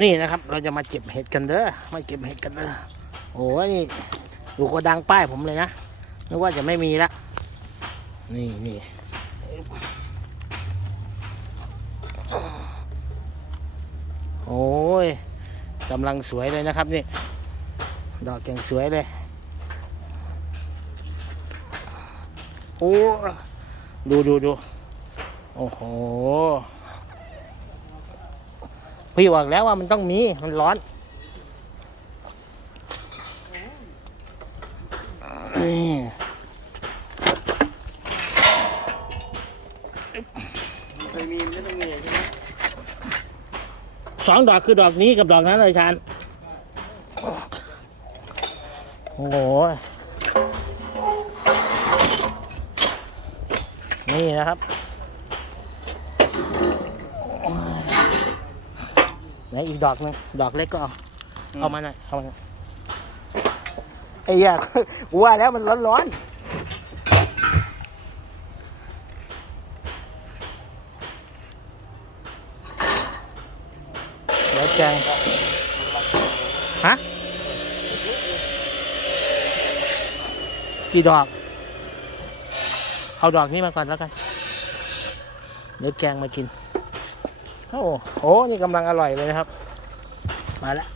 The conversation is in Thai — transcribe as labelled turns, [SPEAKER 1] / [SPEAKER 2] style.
[SPEAKER 1] นี่นะครับ เราจะมาเก็บเห็ดกันเด้อมาเก็บเห็ดกันเด้อโอ้ยนี่ดูโกดังป้ายผมเลยนะนึกว่าจะไม่มีละนี่นี่โอ้ยกำลังสวยเลยนะครับนี่ดอกอย่งสวยเลยโอ้ดูดูดูโอ้โห พี่บอกแล้วว่ามันต้องมี มันร้อน
[SPEAKER 2] เคยมีมันก็ต้องมีใช่ไหม
[SPEAKER 1] สองดอกคือดอกนี้กับดอกนั้นเลยชานโอ้โห นี่นะครับ ไหนอีกดอกหนึงดอกเล็กก็เอาเอามาหน่อยเอามาหน่อยไอ้เหี้ยกูว่าแล้วมันร้อนๆแล้วแจงฮะกี่ดอก เอาดอกนี้มาก่อนแล้วกัน เดี๋ยวแกงมากิน โอ้โหนี่กำลังอร่อยเลยนะครับ มาแล้ว